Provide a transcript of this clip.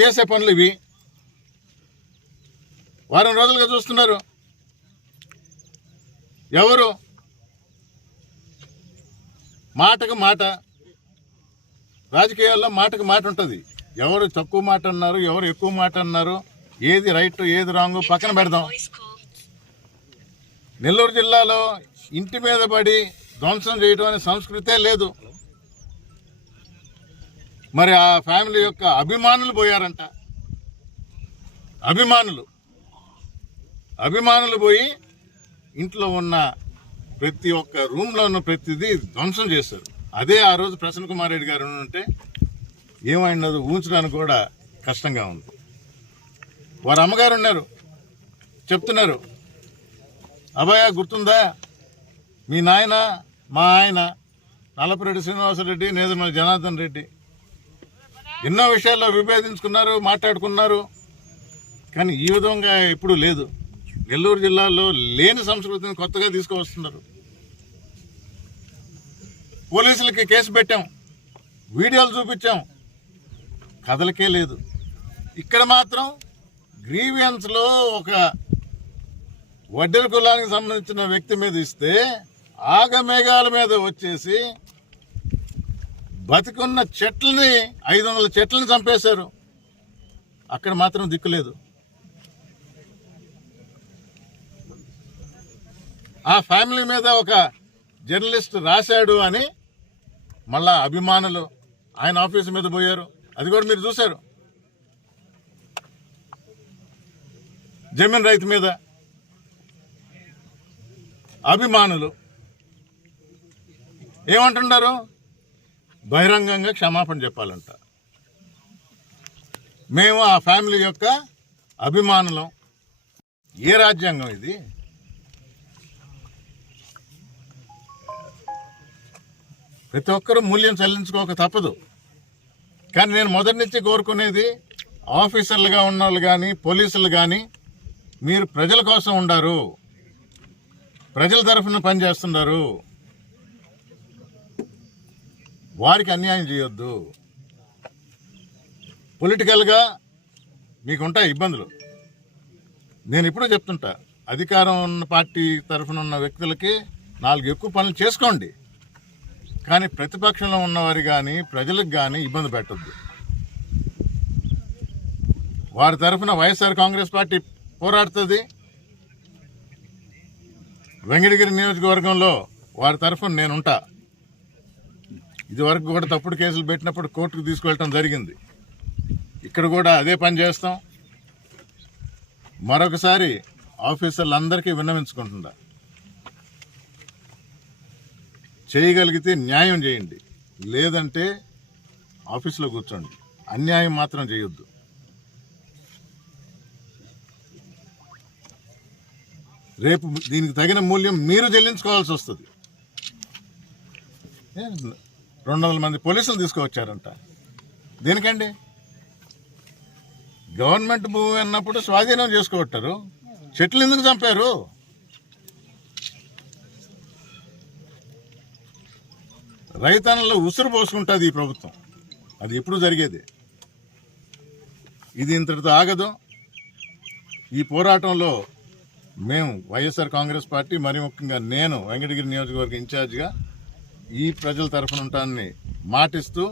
చేసే పనులు ఇవి. వారం రోజులుగా చూస్తున్నారు. ఎవరు మాటకు మాట, రాజకీయాల్లో మాటకు మాట ఉంటుంది. ఎవరు తక్కువ మాట అన్నారు, ఎవరు ఎక్కువ మాట అన్నారు, ఏది రైట్ ఏది రాంగ్ పక్కన పెడదాం. నెల్లూరు జిల్లాలో ఇంటి మీద పడి ధ్వంసం చేయడం అనే సంస్కృతే లేదు. మరి ఆ ఫ్యామిలీ యొక్క అభిమానులు పోయారంట. అభిమానులు పోయి ఇంట్లో ఉన్న ప్రతి ఒక్క రూమ్లో ఉన్న ప్రతిదీ ధ్వంసం చేశారు. అదే ఆ రోజు ప్రసన్న కుమార్ రెడ్డి గారు ఉంటే ఏమైనదో ఊహించడానికి కూడా కష్టంగా ఉంది. వారు అమ్మగారు ఉన్నారు, చెప్తున్నారు, అభయ గుర్తుందా, మీ నాయన మా ఆయన నల్లపురెడ్డి శ్రీనివాసరెడ్డి, నేదురుమల్లి జనార్దన్ రెడ్డి ఎన్నో విషయాల్లో విభేదించుకున్నారు, మాట్లాడుకున్నారు. కానీ ఈ విధంగా ఎప్పుడూ లేదు. నెల్లూరు జిల్లాలో లేని సంస్కృతిని కొత్తగా తీసుకువస్తున్నారు. పోలీసులకి కేసు పెట్టాం, వీడియోలు చూపించాం, కథలకే లేదు. ఇక్కడ మాత్రం గ్రీవియన్స్లో ఒక వడ్డెర కులానికి సంబంధించిన వ్యక్తి మీద ఇస్తే ఆగమేఘాల మీద వచ్చేసి బతికున్న చెట్లని 500 చెట్లని చంపేశారు. అక్కడ మాత్రం దిక్కులేదు. ఆ ఫ్యామిలీ మీద ఒక జర్నలిస్ట్ రాశాడు అని మళ్ళా అభిమానులు ఆయన ఆఫీసు మీద పోయారు. అది కూడా మీరు చూశారు. జమీన్ రైతు మీద అభిమానులు ఏమంటున్నారు? బహిరంగంగా క్షమాపణ చెప్పాలంట. మేము ఆ ఫ్యామిలీ యొక్క అభిమానులం. ఏ రాజ్యాంగం ఇది? ప్రతి ఒక్కరూ మూల్యం చెల్లించుకోక తప్పదు. కానీ నేను మొదటి నుంచి కోరుకునేది ఆఫీసర్లుగా ఉన్న వాళ్ళు కానీ పోలీసులు కానీ మీరు ప్రజల కోసం ఉండారు, ప్రజల తరఫున పనిచేస్తున్నారు, వారికి అన్యాయం చేయొద్దు. పొలిటికల్గా మీకుంటాయి ఇబ్బందులు. నేను ఇప్పుడు చెప్తుంటా, అధికారం ఉన్న పార్టీ తరఫున ఉన్న వ్యక్తులకి 4 ఎక్కువ పనులు చేసుకోండి, కానీ ప్రతిపక్షంలో ఉన్నవారు కానీ ప్రజలకు కానీ ఇబ్బంది పెట్టద్దు. వారి తరఫున వైఎస్ఆర్ కాంగ్రెస్ పార్టీ పోరాడుతుంది. వెంకటగిరి నియోజకవర్గంలో వారి తరఫున నేనుంటా. ఇదివరకు కూడా తప్పుడు కేసులు పెట్టినప్పుడు కోర్టుకు తీసుకువెళ్ళటం జరిగింది. ఇక్కడ కూడా అదే పని చేస్తాం. మరొకసారి ఆఫీసర్లందరికీ విన్నవించుకుంటుందా, చేయగలిగితే న్యాయం చేయండి, లేదంటే ఆఫీసులో కూర్చోండి. అన్యాయం మాత్రం చేయొద్దు. రేపు దీనికి తగిన మూల్యం మీరు చెల్లించుకోవాల్సి వస్తుంది. 200 మంది పోలీసులు తీసుకువచ్చారంట. దేనికండి? గవర్నమెంట్ భూమి అన్నప్పుడు స్వాధీనం చేసుకోవట్టారు. చెట్లు ఎందుకు చంపారు? రైతన్నలో ఉసురు పోసుకుంటుంది ఈ ప్రభుత్వం. అది ఎప్పుడు జరిగేది. ఇది ఇంతటితో ఆగదు. ఈ పోరాటంలో మేము వైఎస్ఆర్ కాంగ్రెస్ పార్టీ, మరి ముఖ్యంగా నేను వెంకటగిరి నియోజకవర్గ ఇన్ఛార్జిగా ఈ ప్రజల తరఫున ఉంటానని మాటిస్తూ